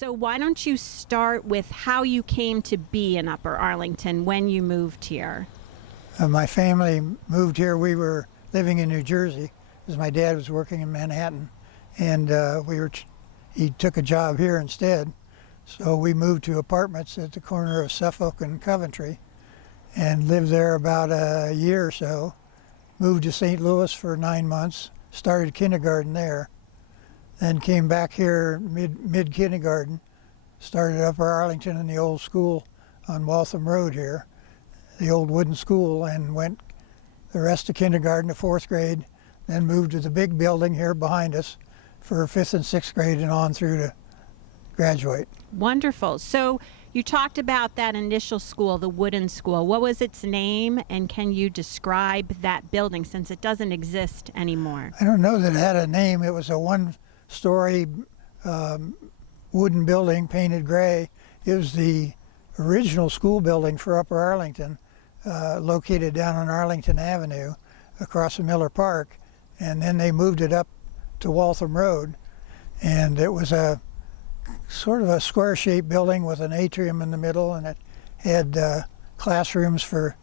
So why don't you start with how you came to be in Upper Arlington when you moved here? My family moved here. We were living in New Jersey because my dad was working in Manhattan, and he took a job here instead. So we moved to apartments at the corner of Suffolk and Coventry and lived there about a year or so. Moved to St. Louis for 9 months, started kindergarten there, then came back here mid-kindergarten, started Upper Arlington in the old school on Waltham Road here, the old wooden school, and went the rest of kindergarten to 4th grade, then moved to the big building here behind us for 5th and 6th grade and on through to graduate. Wonderful. So you talked about that initial school, the wooden school. What was its name, and can you describe that building since it doesn't exist anymore? I don't know that it had a name. It was a one-story wooden building painted gray. It was the original school building for Upper Arlington, located down on Arlington Avenue across from Miller Park, and then they moved it up to Waltham Road, and it was a sort of a square-shaped building with an atrium in the middle, and it had classrooms for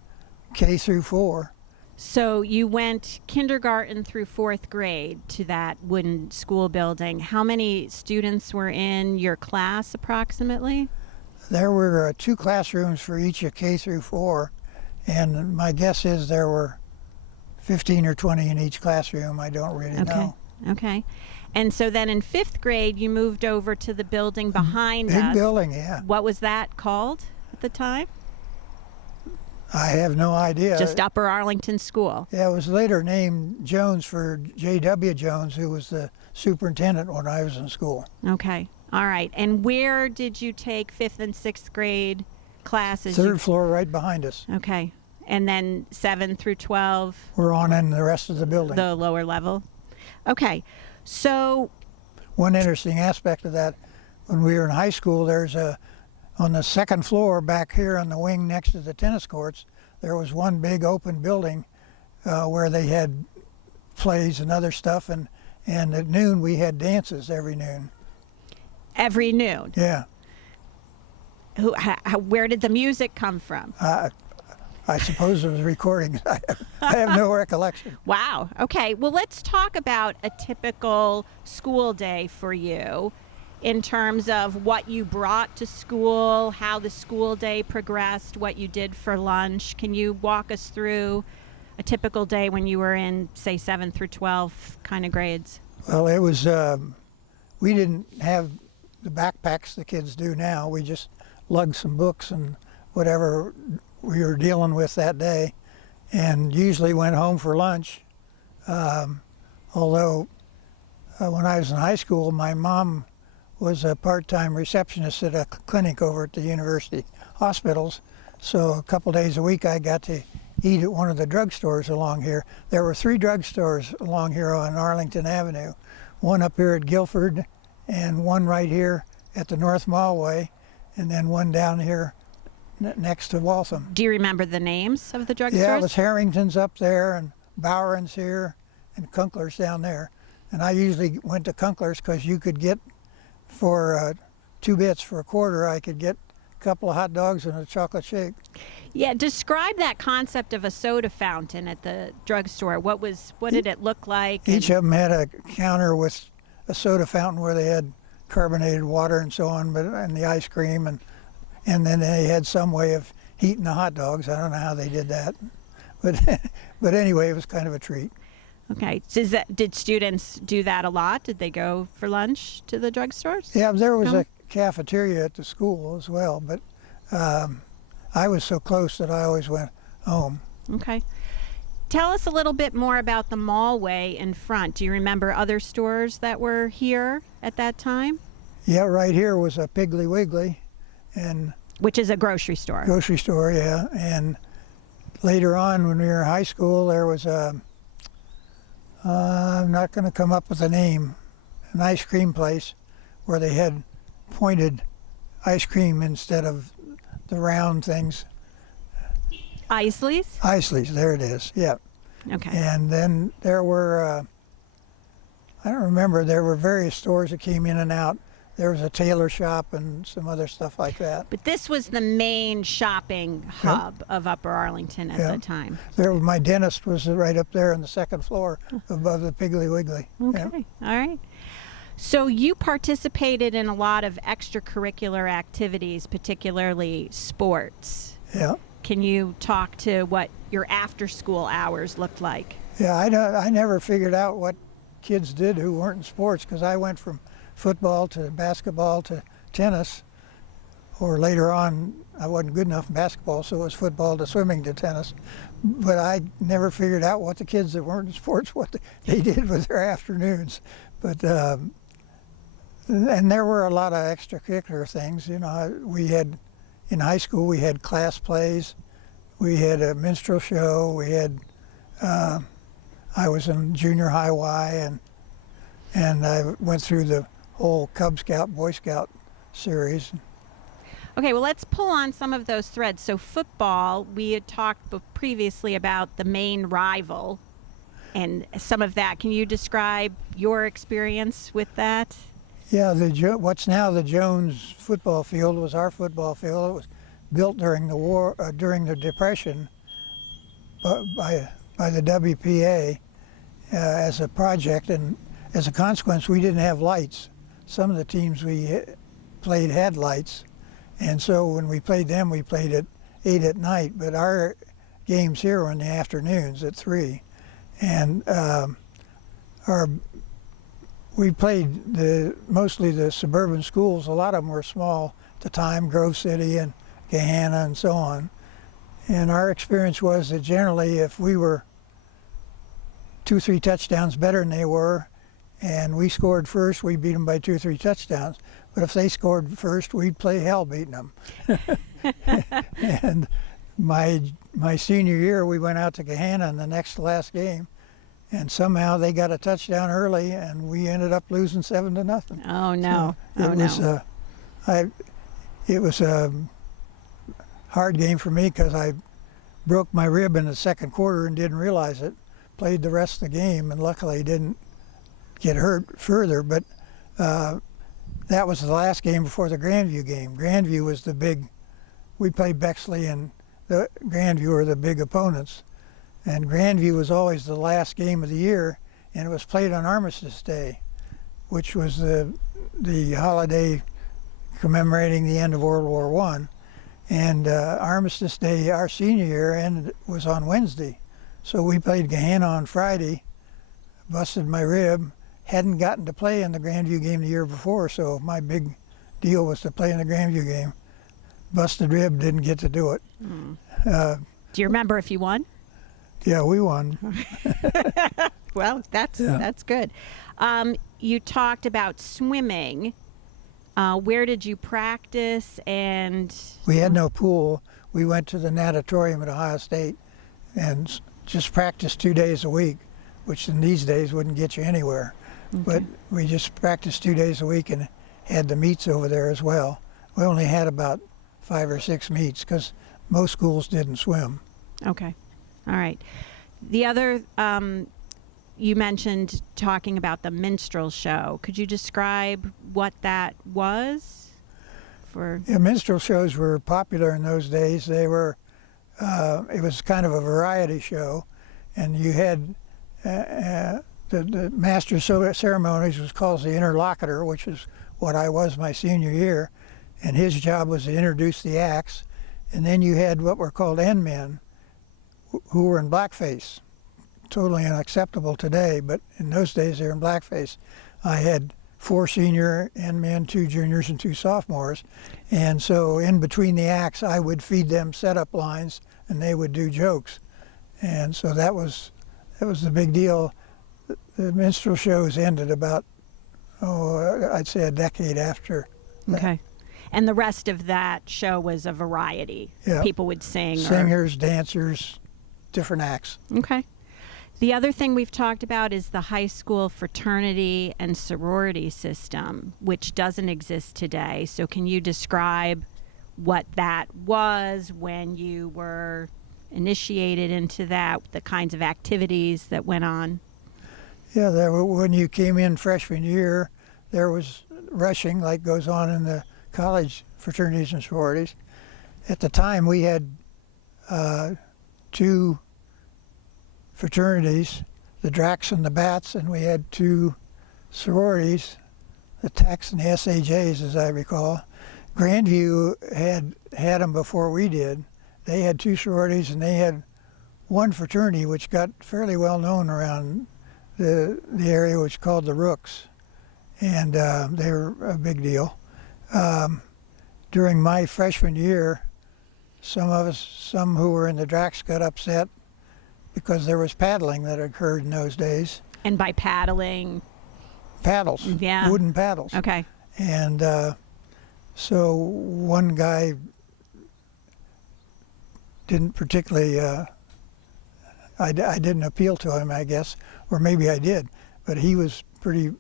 K through 4. So you went kindergarten through 4th grade to that wooden school building. How many students were in your class approximately? There were 2 classrooms for each of K through 4, and my guess is there were 15 or 20 in each classroom. I don't really know. Okay. And so then in 5th grade, you moved over to the building behind us. Big building, yeah. What was that called at the time? I have no idea. Just Upper Arlington School. Yeah, it was later named Jones for J.W. Jones, who was the superintendent when I was in school. Okay. All right. And where did you take 5th and 6th grade classes? 3rd floor right behind us. Okay. And then 7 through 12? We're on in the rest of the building. The lower level? Okay. So one interesting aspect of that, when we were in high school, on the 2nd floor back here on the wing next to the tennis courts, there was one big open building where they had plays and other stuff, and at noon we had dances every noon. Every noon? Yeah. Where did the music come from? I suppose it was recordings. I have no recollection. Wow. Okay. Well, let's talk about a typical school day for you in terms of what you brought to school, how the school day progressed, what you did for lunch. Can you walk us through a typical day when you were in, say, 7 through 12 kind of grades? Well, it was, we didn't have the backpacks the kids do now. We just lugged some books and whatever we were dealing with that day, and usually went home for lunch. Although when I was in high school, my mom was a part-time receptionist at a clinic over at the university hospitals, so a couple days a week I got to eat at one of the drugstores along here. There were 3 drugstores along here on Arlington Avenue, one up here at Guilford, and one right here at the North Mallway, and then one down here next to Waltham. Do you remember the names of the drugstores? Yeah, it was Harrington's up there, and Boweren's here, and Kunkler's down there. And I usually went to Kunkler's because you could get, for 2 bits for a quarter, I could get a couple of hot dogs and a chocolate shake. Yeah, describe that concept of a soda fountain at the drugstore. What did it look like? Each of them had a counter with a soda fountain where they had carbonated water and so on, and the ice cream, and then they had some way of heating the hot dogs. I don't know how they did that, but anyway, it was kind of a treat. Okay. Did students do that a lot? Did they go for lunch to the drugstores? Yeah, there was a cafeteria at the school as well, but I was so close that I always went home. Okay. Tell us a little bit more about the mallway in front. Do you remember other stores that were here at that time? Yeah, right here was a Piggly Wiggly. Which is a grocery store. Grocery store, yeah. And later on, when we were in high school, there was I'm not going to come up with a name, an ice cream place where they had pointed ice cream instead of the round things. Isley's? Isley's, there it is, yeah. Okay. And then there were, I don't remember, there were various stores that came in and out. there was a tailor shop and some other stuff like that. But this was the main shopping hub of Upper Arlington at the time. My dentist was right up there on the second floor above the Piggly Wiggly. Okay, all right. So you participated in a lot of extracurricular activities, particularly sports. Yeah. Can you talk to what your after-school hours looked like? Yeah, I never figured out what kids did who weren't in sports, because I went from football to basketball to tennis, or later on I wasn't good enough in basketball, so it was football to swimming to tennis. But I never figured out what the kids that weren't in sports, what they did with their afternoons. But and there were a lot of extracurricular things. You know, we had in high school we had class plays, we had a minstrel show, we had. I was in junior high Y, and I went through the whole Cub Scout, Boy Scout series. Okay, well, let's pull on some of those threads. So football, we had talked previously about the main rival and some of that. Can you describe your experience with that? Yeah, what's now the Jones football field was our football field. It was built during the war, during the Depression, by the WPA as a project, and as a consequence, we didn't have lights. Some of the teams we played had lights, and so when we played them, we played at 8 at night, but our games here were in the afternoons at 3. And we played mostly the suburban schools. A lot of them were small at the time, Grove City and Gahanna and so on. And our experience was that generally if we were 2-3 touchdowns better than they were, and we scored first, we beat them by 2-3 touchdowns. But if they scored first, we'd play hell beating them. And my senior year, we went out to Gahanna in the next to last game, and somehow they got a touchdown early, and we ended up losing 7-0. Oh no! So it was a hard game for me because I broke my rib in the second quarter and didn't realize it. Played the rest of the game, and luckily didn't get hurt further. But that was the last game before the Grandview game. Grandview was the big. We played Bexley, and the Grandview were the big opponents. And Grandview was always the last game of the year, and it was played on Armistice Day, which was the holiday commemorating the end of World War I. And Armistice Day, our senior year, was on Wednesday. So we played Gahanna on Friday, busted my rib, hadn't gotten to play in the Grandview game the year before, so my big deal was to play in the Grandview game. Busted rib, didn't get to do it. Do you remember if you won? Yeah, we won. Well, that's good. You talked about swimming. Where did you practice? And we had no pool. We went to the natatorium at Ohio State and just practiced 2 days a week, which in these days wouldn't get you anywhere. Okay. But we just practiced 2 days a week and had the meets over there as well. We only had about 5 or 6 meets because most schools didn't swim. Okay. All right. The other, you mentioned talking about the minstrel show. Could you describe what that was? Yeah, minstrel shows were popular in those days. They were, it was kind of a variety show, and you had the master of ceremonies was called the interlocutor, which is what I was my senior year, and his job was to introduce the acts. And then you had what were called end men, who were in blackface. Totally unacceptable today, but in those days they were in blackface. I had 4 senior end men, 2 juniors, and 2 sophomores, and so in between the acts I would feed them setup lines and they would do jokes, and so that was the big deal. The minstrel shows ended about I'd say a decade after that. Okay. And the rest of that show was a variety. Yeah. People would sing. Singers, dancers, different acts. Okay. The other thing we've talked about is the high school fraternity and sorority system, which doesn't exist today. So can you describe what that was when you were initiated into that, the kinds of activities that went on? Yeah, when you came in freshman year, there was rushing like goes on in the college fraternities and sororities. At the time, we had two fraternities, the Dracs and the Bats, and we had two sororities, the Tacs and the SAJs, as I recall. Grandview had them before we did. They had two sororities, and they had one fraternity which got fairly well known around the area, which is called the Rooks, and they were a big deal. During my freshman year, some who were in the Dracs got upset because there was paddling that occurred in those days. And by paddling? Paddles, yeah. Wooden paddles. Okay. And so one guy didn't particularly, I didn't appeal to him, I guess, or maybe I did, but he was pretty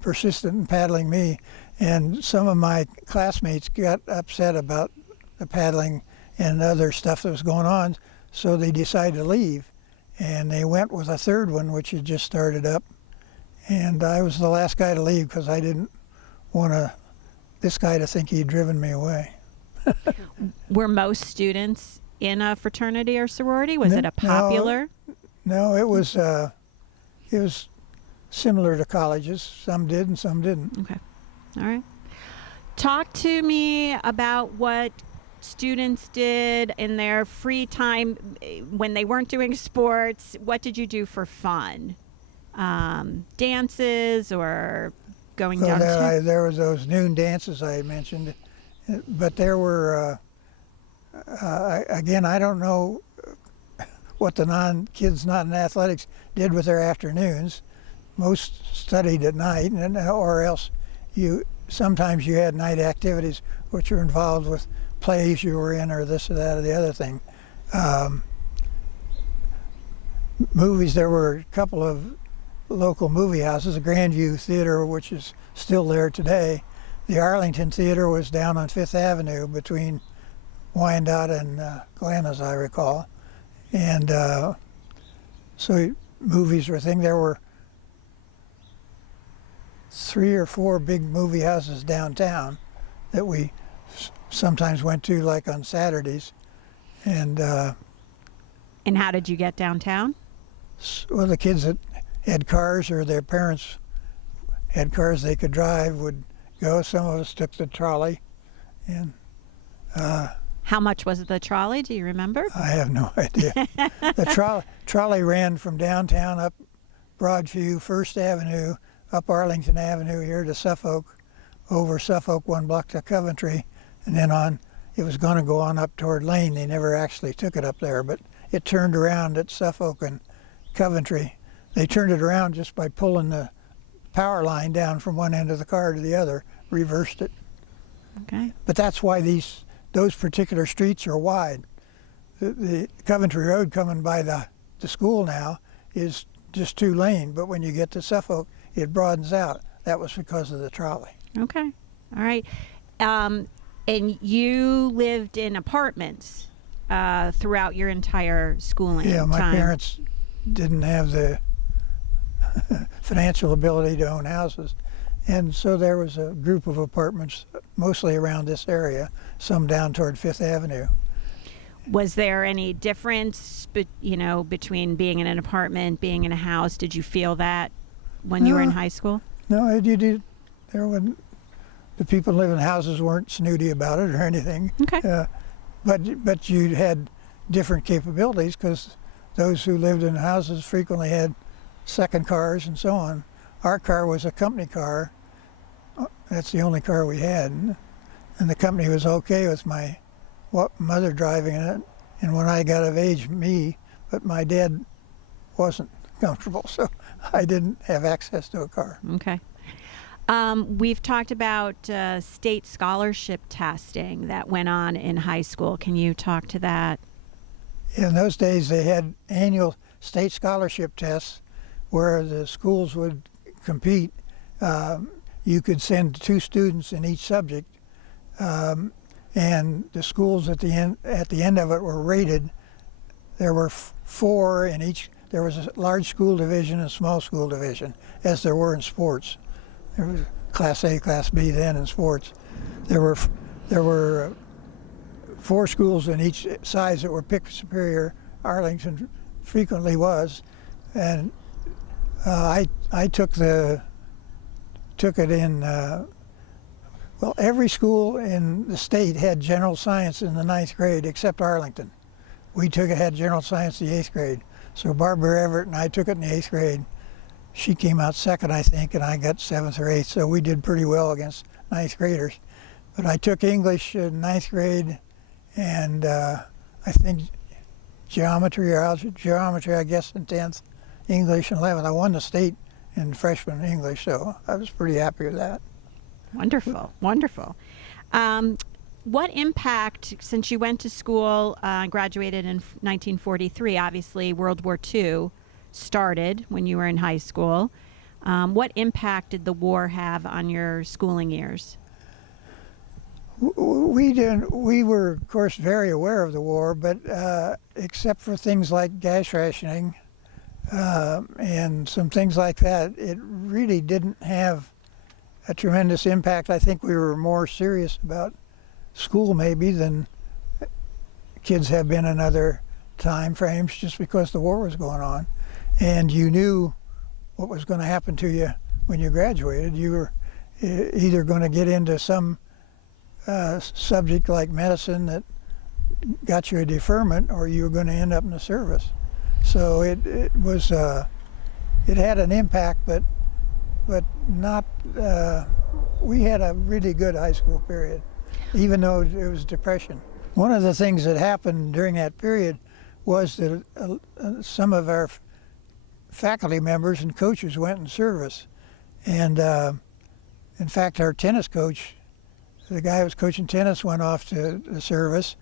persistent in paddling me, and some of my classmates got upset about the paddling and other stuff that was going on, so they decided to leave, and they went with a third one, which had just started up, and I was the last guy to leave because I didn't want this guy to think he'd driven me away. Were most students in a fraternity or sorority? Was it a popular? No, it was similar to colleges. Some did and some didn't. Okay. All right. Talk to me about what students did in their free time when they weren't doing sports. What did you do for fun? Dances or going down to... There was those noon dances I mentioned, but there were, again, I don't know what the kids not in athletics did with their afternoons. Most studied at night, or else sometimes you had night activities which were involved with plays you were in, or this or that or the other thing. Movies, there were a couple of local movie houses, the Grandview Theater, which is still there today. The Arlington Theater was down on Fifth Avenue between Wyandotte and Glen, as I recall. And so movies were a thing. There were 3 or 4 big movie houses downtown that we sometimes went to, like on Saturdays. And how did you get downtown? Well, the kids that had cars or their parents had cars they could drive would go. Some of us took the trolley. And how much was the trolley? Do you remember? I have no idea. The trolley ran from downtown up Broadview, First Avenue, up Arlington Avenue here to Suffolk, over Suffolk 1 block to Coventry, and then on. It was going to go on up toward Lane. They never actually took it up there, but it turned around at Suffolk and Coventry. They turned it around just by pulling the power line down from one end of the car to the other, reversed it. Okay. But that's why those particular streets are wide. The Coventry Road coming by the school now is just 2 lane, but when you get to Suffolk, it broadens out. That was because of the trolley. Okay. All right. And you lived in apartments throughout your entire schooling Yeah, my time. parents didn't have the financial ability to own houses. And so there was a group of apartments mostly around this area, some down toward Fifth Avenue. Was there any difference, between being in an apartment, being in a house? Did you feel that when you were in high school? No, you did. The people living in houses weren't snooty about it or anything. Okay. But you had different capabilities because those who lived in houses frequently had second cars and so on. Our car was a company car. That's the only car we had. And the company was okay with my mother driving in it. And when I got of age, but my dad wasn't comfortable, so I didn't have access to a car. Okay. We've talked about state scholarship testing that went on in high school. Can you talk to that? In those days, they had annual state scholarship tests where the schools would compete. You could send 2 students in each subject, and the schools at the end of it were rated. There were 4 in each. There was a large school division and a small school division, as there were in sports. Class A, Class B then in sports. There were 4 schools in each size that were picked superior. Arlington frequently was, and I took it in. Well, every school in the state had general science in the 9th grade except Arlington. We had general science in the 8th grade. So Barbara Everett and I took it in the 8th grade. She came out second, I think, and I got 7th or 8th. So we did pretty well against 9th graders. But I took English in 9th grade, and I think geometry, I guess, in 10th, English in 11th. I won the state in freshman English, so I was pretty happy with that. Wonderful, wonderful. What impact, since you went to school, graduated in 1943, obviously World War II started when you were in high school. What impact did the war have on your schooling years? We were, of course, very aware of the war, but except for things like gas rationing and some things like that, it really didn't have a tremendous impact. I think we were more serious about school maybe than kids have been in other time frames, just because the war was going on and you knew what was going to happen to you when you graduated. You were either going to get into some subject like medicine that got you a deferment, or you were going to end up in the service. So it had an impact, but not. We had a really good high school period, even though it was depression. One of the things that happened during that period was that some of our faculty members and coaches went in service, and in fact, our tennis coach, the guy who was coaching tennis, went off to the service,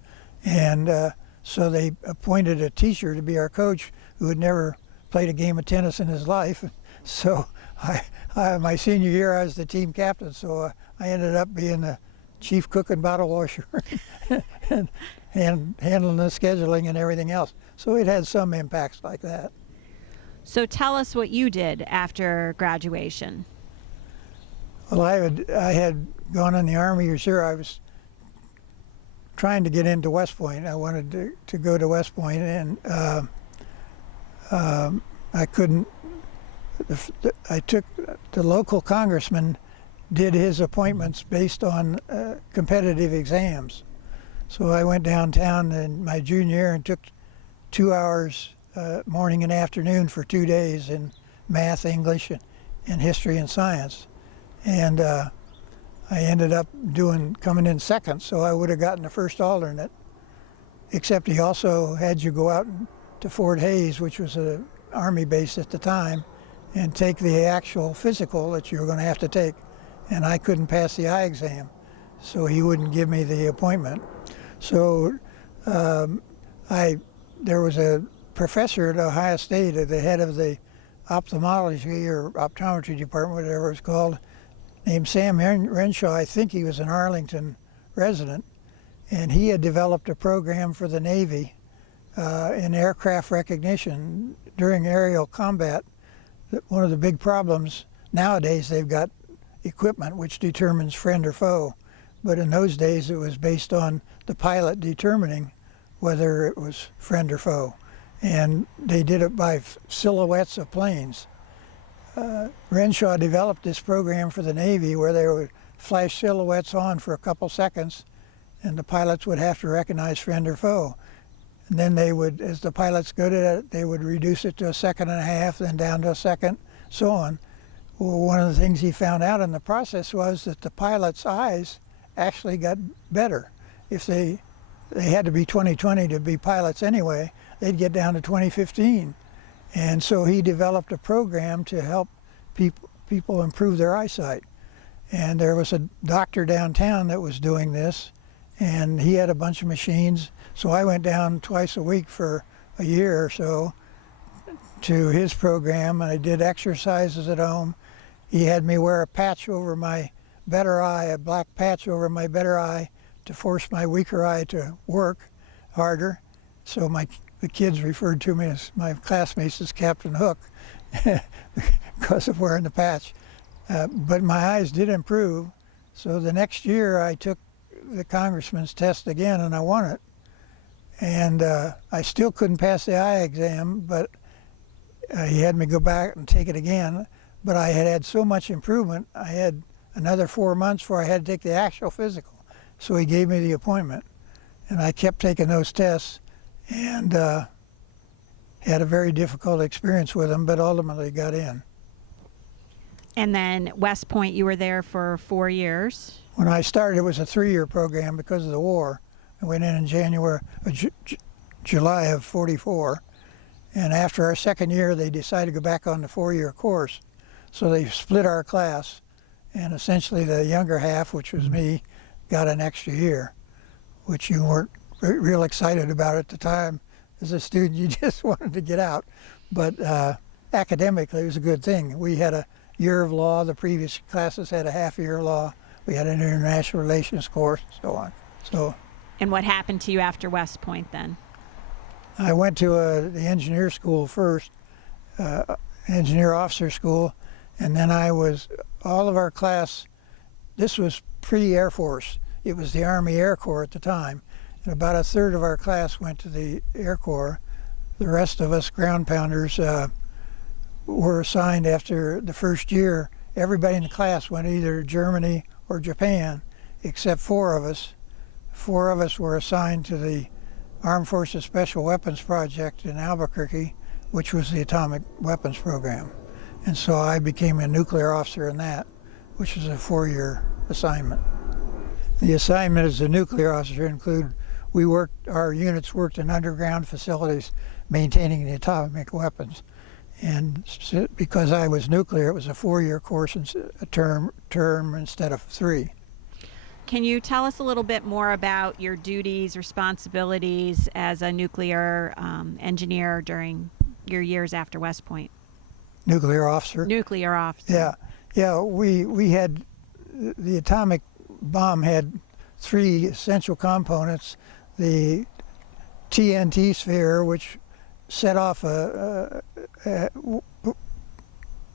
and so they appointed a teacher to be our coach who had never played a game of tennis in his life. So my senior year, I was the team captain, so I ended up being the chief cook and bottle washer and handling the scheduling and everything else. So it had some impacts like that. So tell us what you did after graduation. Well, I had gone in the Army. You're sure I was trying to get into West Point. I wanted to go to West Point, and I couldn't. I took the local congressman did his appointments based on competitive exams. So I went downtown in my junior year and took 2 hours morning and afternoon for 2 days in math, English, and history and science. And I ended up coming in second, so I would have gotten the first alternate, except he also had you go out to Fort Hays, which was an Army base at the time, and take the actual physical that you were going to have to take. And I couldn't pass the eye exam, so he wouldn't give me the appointment. So there was a professor at Ohio State, the head of the ophthalmology or optometry department, whatever it was called, named Sam Renshaw. I think he was an Arlington resident, and he had developed a program for the Navy in aircraft recognition during aerial combat. One of the big problems nowadays, they've got equipment which determines friend or foe, but in those days it was based on the pilot determining whether it was friend or foe, and they did it by silhouettes of planes. Renshaw developed this program for the Navy where they would flash silhouettes on for a couple seconds, and the pilots would have to recognize friend or foe. And then they would, as the pilots good at it, they would reduce it to a second and a half, then down to a second, so on. Well, one of the things he found out in the process was that the pilots' eyes actually got better. If they had to be 20/20 to be pilots anyway, they'd get down to 20/15. And so he developed a program to help people improve their eyesight. And there was a doctor downtown that was doing this, and he had a bunch of machines. So I went down twice a week for a year or so to his program, and I did exercises at home. He had me wear a patch over my better eye, a black patch over my better eye, to force my weaker eye to work harder. So the kids referred to me as, my classmates, as Captain Hook because of wearing the patch. But my eyes did improve. So the next year I took the congressman's test again and I won it. And I still couldn't pass the eye exam, but he had me go back and take it again. But I had had so much improvement, I had another 4 months before I had to take the actual physical. So he gave me the appointment. And I kept taking those tests and had a very difficult experience with them, but ultimately got in. And then West Point, you were there for 4 years. When I started, it was a 3-year program because of the war. I went in July of '44. And after our second year, they decided to go back on the 4-year course. So they split our class. And essentially the younger half, which was me, got an extra year, which you weren't real excited about at the time. As a student, you just wanted to get out. But academically, it was a good thing. We had a year of law. The previous classes had a half-year of law. We had an international relations course, and so on. And what happened to you after West Point then? I went to the engineer school first, engineer officer school, and then all of our class, this was pre-Air Force. It was the Army Air Corps at the time. And about a third of our class went to the Air Corps. The rest of us ground pounders were assigned after the first year. Everybody in the class went either to Germany or Japan, except 4 of us. 4 of us were assigned to the Armed Forces Special Weapons Project in Albuquerque, which was the atomic weapons program. And so I became a nuclear officer in that, which was a 4-year assignment. The assignment as a nuclear officer included our units worked in underground facilities maintaining the atomic weapons. And because I was nuclear, it was a 4-year course, a term instead of 3. Can you tell us a little bit more about your duties, responsibilities as a nuclear engineer during your years after West Point? Nuclear officer? Nuclear officer. Yeah. We had, the atomic bomb had 3 essential components. The TNT sphere, which set off an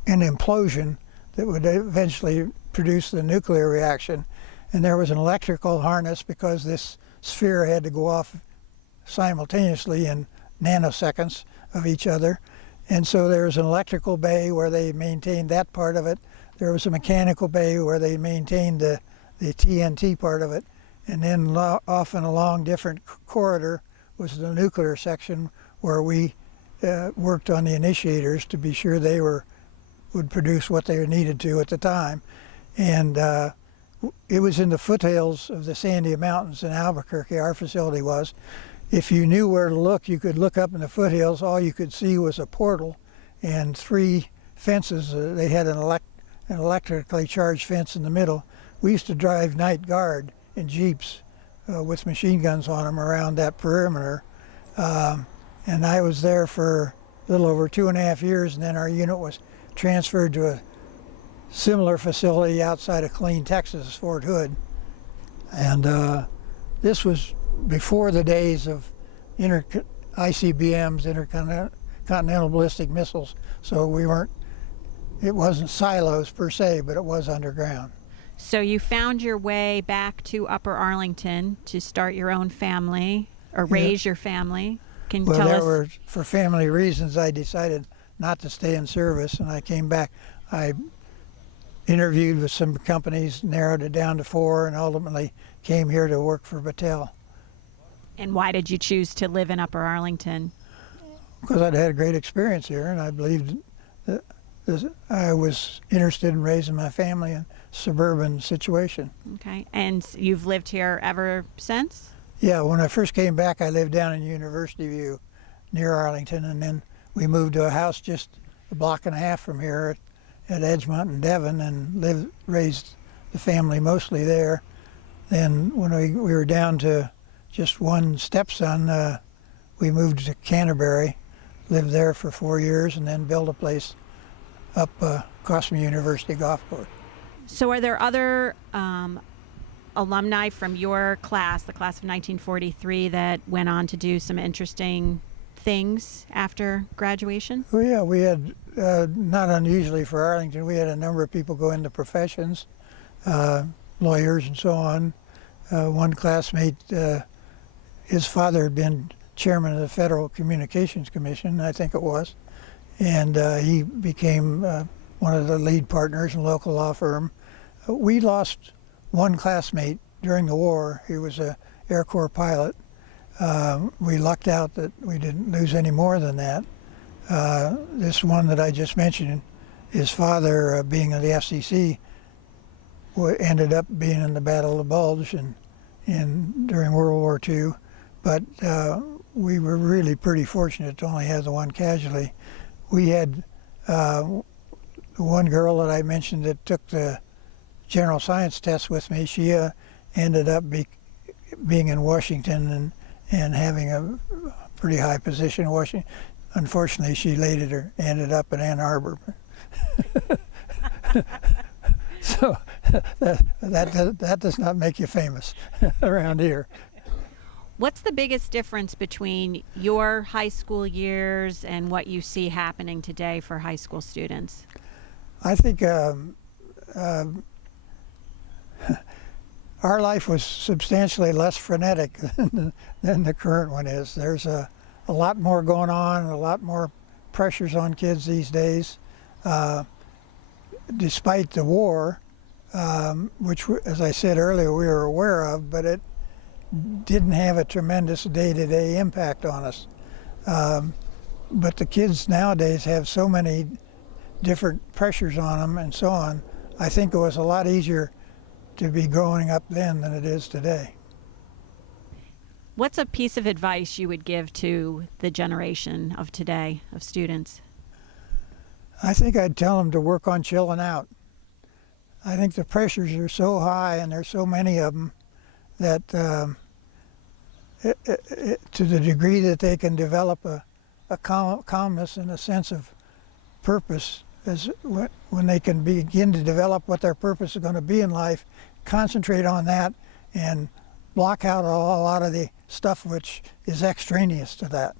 implosion that would eventually produce the nuclear reaction. And there was an electrical harness because this sphere had to go off simultaneously in nanoseconds of each other. And so there was an electrical bay where they maintained that part of it. There was a mechanical bay where they maintained the TNT part of it. And then off and along different corridor was the nuclear section where we worked on the initiators to be sure they would produce what they needed to at the time. And it was in the foothills of the Sandia Mountains in Albuquerque, our facility was. If you knew where to look, you could look up in the foothills. All you could see was a portal and 3 fences. They had an electrically charged fence in the middle. We used to drive night guard in Jeeps with machine guns on them around that perimeter. And I was there for a little over 2.5 years, and then our unit was transferred to a similar facility outside of Killeen, Texas, Fort Hood. And this was before the days of ICBMs, intercontinental ballistic missiles. So it wasn't silos per se, but it was underground. So you found your way back to Upper Arlington to start your own family or raise your family. Can you tell us? For family reasons, I decided not to stay in service, and I came back. I interviewed with some companies, narrowed it down to 4, and ultimately came here to work for Battelle. And why did you choose to live in Upper Arlington? Because I'd had a great experience here, and I believed that I was interested in raising my family in a suburban situation. Okay, and you've lived here ever since? Yeah, when I first came back, I lived down in University View near Arlington, and then we moved to a house just a block and a half from here at Edgemont and Devon, and raised the family mostly there. Then when we were down to just one stepson, we moved to Canterbury, lived there for 4 years, and then built a place up across from University Golf Course. So are there other alumni from your class, the class of 1943, that went on to do some interesting things after graduation? Well, yeah, we had, not unusually for Arlington, we had a number of people go into professions, lawyers and so on. One classmate, his father had been chairman of the Federal Communications Commission, I think it was, and he became one of the lead partners in a local law firm. We lost one classmate during the war. He was a Air Corps pilot. We lucked out that we didn't lose any more than that. This one that I just mentioned, his father, being in the FCC, ended up being in the Battle of the Bulge during World War II. But we were really pretty fortunate to only have the one casualty. We had the one girl that I mentioned that took the general science test with me. She ended up being in Washington and having a pretty high position in Washington. Unfortunately, she later ended up in Ann Arbor. So that does not make you famous around here. What's the biggest difference between your high school years and what you see happening today for high school students? I think our life was substantially less frenetic than the current one is. There's a lot more going on, a lot more pressures on kids these days. Despite the war, which, as I said earlier, we were aware of, but it didn't have a tremendous day-to-day impact on us. But the kids nowadays have so many different pressures on them and so on. I think it was a lot easier to be growing up then than it is today. What's a piece of advice you would give to the generation of today of students? I think I'd tell them to work on chilling out. I think the pressures are so high and there's so many of them that to the degree that they can develop a calmness and a sense of purpose, as when they can begin to develop what their purpose is going to be in life, concentrate on that and block out a lot of the stuff which is extraneous to that.